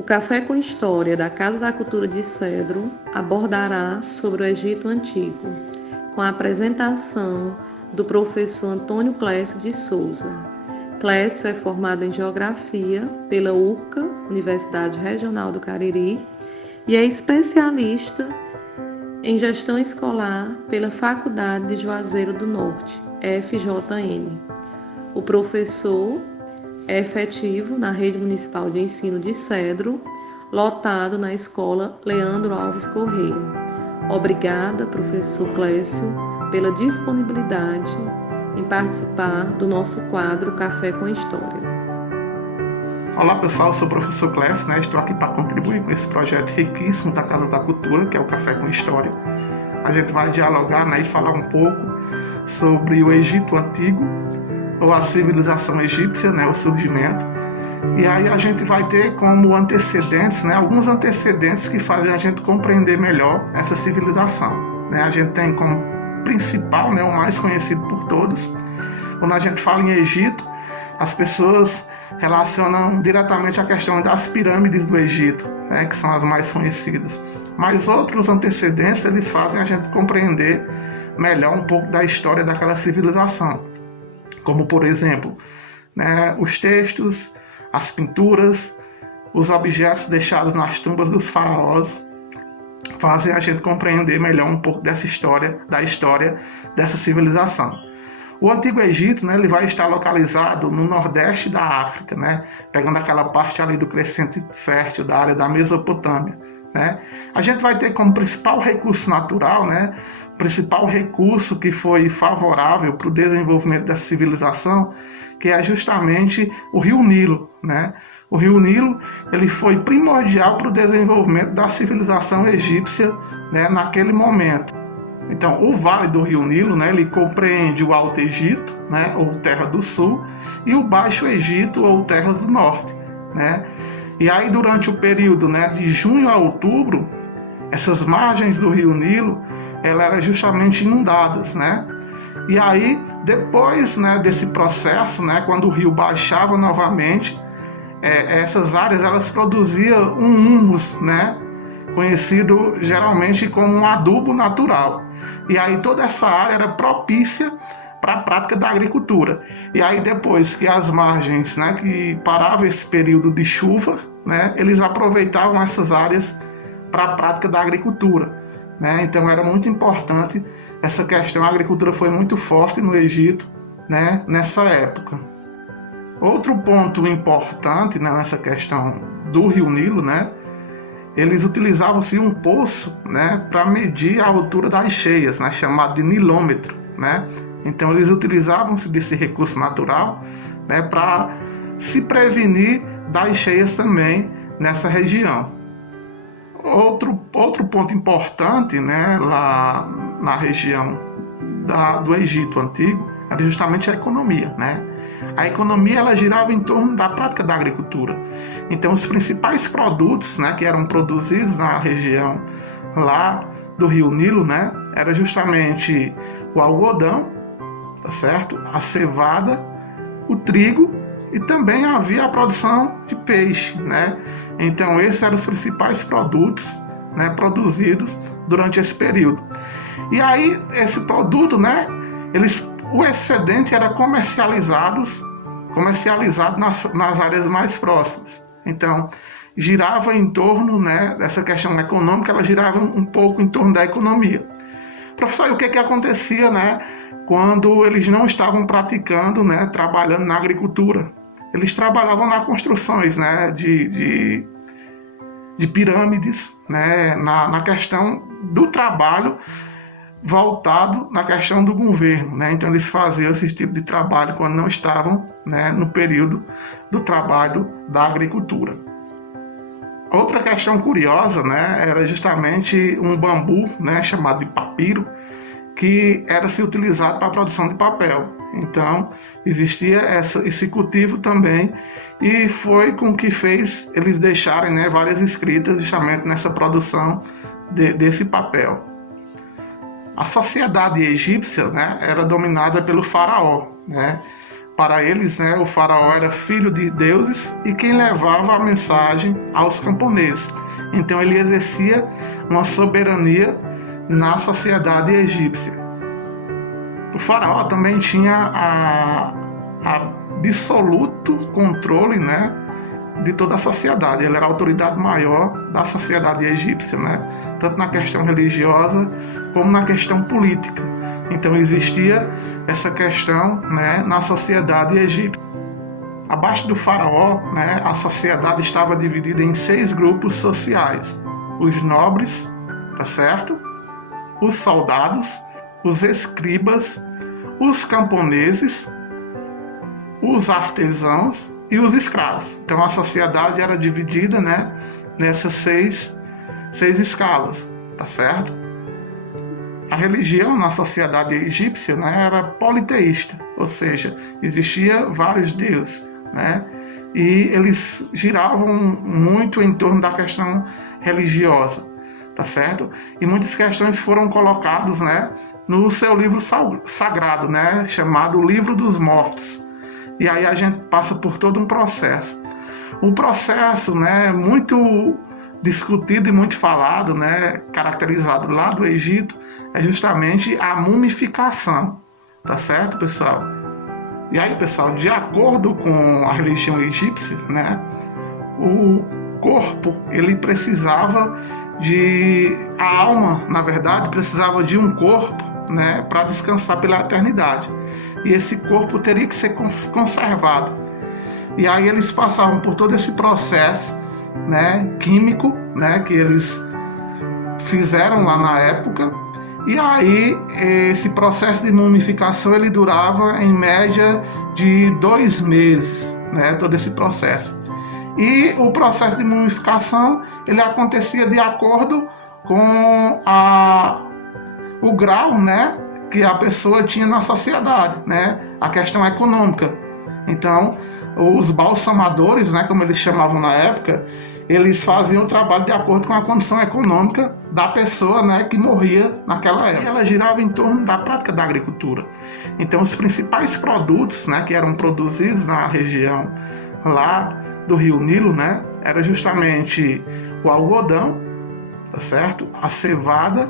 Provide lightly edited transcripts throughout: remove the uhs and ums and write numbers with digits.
O Café com História da Casa da Cultura de Cedro abordará sobre o Egito Antigo, com a apresentação do professor Antônio Clécio de Souza. Clécio é formado em Geografia pela URCA, Universidade Regional do Cariri, e é especialista em Gestão Escolar pela Faculdade de Juazeiro do Norte, FJN. O professor é efetivo na Rede Municipal de Ensino de Cedro, lotado na Escola Leandro Alves Correia. Obrigada, professor Clécio, pela disponibilidade em participar do nosso quadro Café com História. Olá pessoal, eu sou o professor Clécio, estou aqui para contribuir com esse projeto riquíssimo da Casa da Cultura, que é o Café com História. A gente vai dialogar e falar um pouco sobre o Egito Antigo, ou a civilização egípcia, o surgimento. E aí a gente vai ter como antecedentes, alguns antecedentes que fazem a gente compreender melhor essa civilização. A gente tem como principal, o mais conhecido por todos, quando a gente fala em Egito, as pessoas relacionam diretamente a questão das pirâmides do Egito, que são as mais conhecidas. Mas outros antecedentes, eles fazem a gente compreender melhor um pouco da história daquela civilização. Como, por exemplo, os textos, as pinturas, os objetos deixados nas tumbas dos faraós, fazem a gente compreender melhor um pouco da história dessa civilização. O Antigo Egito, ele vai estar localizado no nordeste da África, pegando aquela parte ali do crescente fértil da área da Mesopotâmia. A gente vai ter como principal recurso natural, principal recurso que foi favorável para o desenvolvimento dessa civilização, que é justamente o Rio Nilo. O Rio Nilo, ele foi primordial para o desenvolvimento da civilização egípcia, naquele momento. Então, o Vale do Rio Nilo, ele compreende o Alto Egito, ou Terra do Sul, e o Baixo Egito, ou Terras do Norte. E aí, durante o período de junho a outubro, essas margens do Rio Nilo, elas eram justamente inundadas, E aí, depois desse processo, quando o rio baixava novamente, essas áreas elas produziam um humus, conhecido geralmente como um adubo natural. E aí toda essa área era propícia para a prática da agricultura. E aí depois que as margens, que parava esse período de chuva, eles aproveitavam essas áreas para a prática da agricultura. Então era muito importante essa questão, a agricultura foi muito forte no Egito, nessa época. Outro ponto importante nessa questão do Rio Nilo, eles utilizavam-se um poço para medir a altura das cheias, chamado de nilômetro. Então eles utilizavam-se desse recurso natural para se prevenir das cheias também nessa região. Outro ponto importante lá na região do Egito Antigo era justamente a economia. A economia ela girava em torno da prática da agricultura. Então os principais produtos que eram produzidos na região lá do Rio Nilo era justamente o algodão, tá certo? A cevada, o trigo e também havia a produção de peixe. Então esses eram os principais produtos produzidos durante esse período. E aí esse produto, o excedente era comercializado nas áreas mais próximas. Então girava em torno dessa questão econômica, ela girava um pouco em torno da economia. Professor, e o que acontecia quando eles não estavam praticando, trabalhando na agricultura? Eles trabalhavam nas construções de pirâmides, na questão do trabalho voltado na questão do governo. Então eles faziam esse tipo de trabalho quando não estavam no período do trabalho da agricultura. Outra questão curiosa era justamente um bambu chamado de papiro, que era se utilizado para a produção de papel. Então existia esse cultivo também, e foi com que fez eles deixarem várias escritas justamente nessa produção desse papel. A sociedade egípcia era dominada pelo faraó. Para eles, né, o faraó era filho de deuses e quem levava a mensagem aos camponeses. Então ele exercia uma soberania na sociedade egípcia. O faraó também tinha absoluto controle, né, de toda a sociedade. Ele era a autoridade maior da sociedade egípcia, né, tanto na questão religiosa como na questão política. Então existia essa questão, né, na sociedade egípcia. Abaixo do faraó, né, a sociedade estava dividida em 6 grupos sociais: os nobres, tá certo? Os soldados, os escribas, os camponeses, os artesãos e os escravos. Então a sociedade era dividida, né, nessas seis escalas, tá certo? A religião na sociedade egípcia, né, era politeísta, ou seja, existia vários deuses, né, e eles giravam muito em torno da questão religiosa, tá certo? E muitas questões foram colocadas, né, no seu livro sagrado, né, chamado Livro dos Mortos. E aí a gente passa por todo um processo. Um processo, né, muito discutido e muito falado, né, caracterizado lá do Egito, é justamente a mumificação, tá certo, pessoal? E aí, pessoal, de acordo com a religião egípcia, né, o corpo, ele precisava a alma, na verdade, precisava de um corpo, né, para descansar pela eternidade. E esse corpo teria que ser conservado. E aí eles passavam por todo esse processo, né, químico, né, que eles fizeram lá na época. E aí esse processo de mumificação ele durava em média de 2 meses, né, todo esse processo. E o processo de mumificação ele acontecia de acordo com o grau, né, que a pessoa tinha na sociedade, né, a questão econômica. Então os balsamadores, né, como eles chamavam na época, eles faziam o trabalho de acordo com a condição econômica da pessoa, né, que morria naquela época. E ela girava em torno da prática da agricultura. Então os principais produtos, né, que eram produzidos na região lá do Rio Nilo, né, era justamente o algodão, tá certo? A cevada,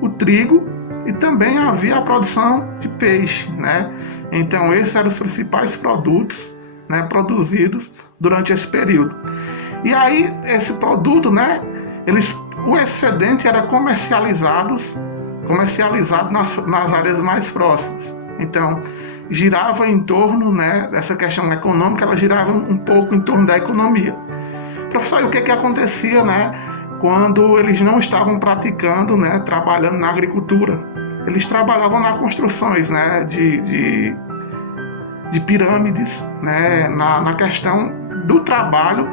o trigo e também havia a produção de peixe, né? Então esses eram os principais produtos, né, produzidos durante esse período. E aí esse produto, né, o excedente era comercializado nas áreas mais próximas. Então girava em torno, né, dessa questão econômica, ela girava um pouco em torno da economia. Professor, e o que acontecia, né, quando eles não estavam praticando, né, trabalhando na agricultura? Eles trabalhavam nas construções, né, de pirâmides, né, na questão do trabalho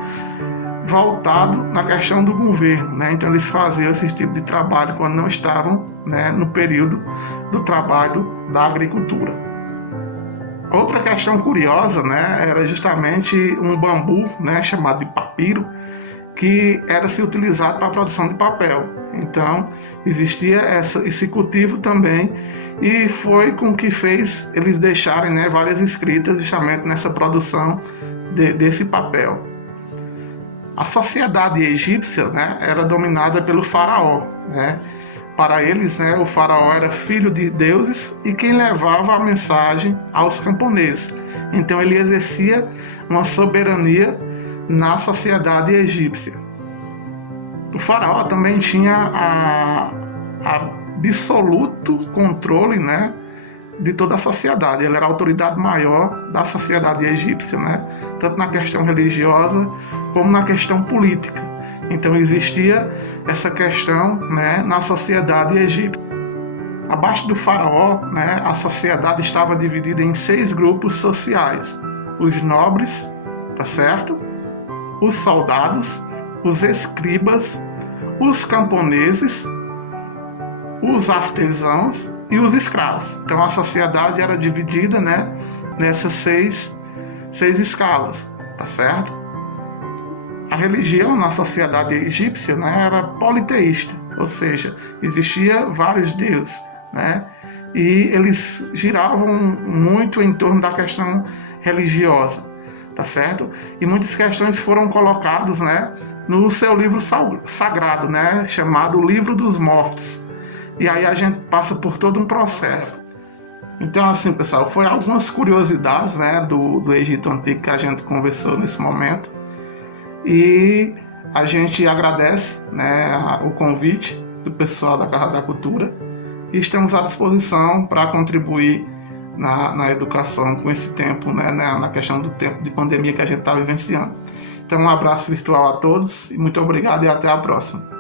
voltado na questão do governo, né? Então eles faziam esse tipo de trabalho quando não estavam, né, no período do trabalho da agricultura. Outra questão curiosa, né, era justamente um bambu, né, chamado de papiro, que era se utilizado para a produção de papel. Então existia esse cultivo também, e foi com que fez eles deixarem, né, várias escritas justamente nessa produção desse papel. A sociedade egípcia, né, era dominada pelo faraó, né? Para eles, né, o faraó era filho de deuses e quem levava a mensagem aos camponeses. Então ele exercia uma soberania na sociedade egípcia. O faraó também tinha absoluto controle, né, de toda a sociedade. Ele era a autoridade maior da sociedade egípcia, né, tanto na questão religiosa como na questão política. Então existia essa questão, né, na sociedade egípcia. Abaixo do faraó, né, a sociedade estava dividida em 6 grupos sociais: os nobres, tá certo? Os soldados, os escribas, os camponeses, os artesãos e os escravos. Então a sociedade era dividida, né, nessas seis escalas, tá certo? A religião na sociedade egípcia, né, era politeísta, ou seja, existia vários deuses, né? E eles giravam muito em torno da questão religiosa, tá certo? E muitas questões foram colocadas, né, no seu livro sagrado, né, chamado Livro dos Mortos. E aí a gente passa por todo um processo. Então, assim, pessoal, foi algumas curiosidades, né, do Egito Antigo que a gente conversou nesse momento. E a gente agradece, né, o convite do pessoal da Casa da Cultura e estamos à disposição para contribuir na educação com esse tempo, né, na questão do tempo de pandemia que a gente está vivenciando. Então, um abraço virtual a todos e muito obrigado e até a próxima.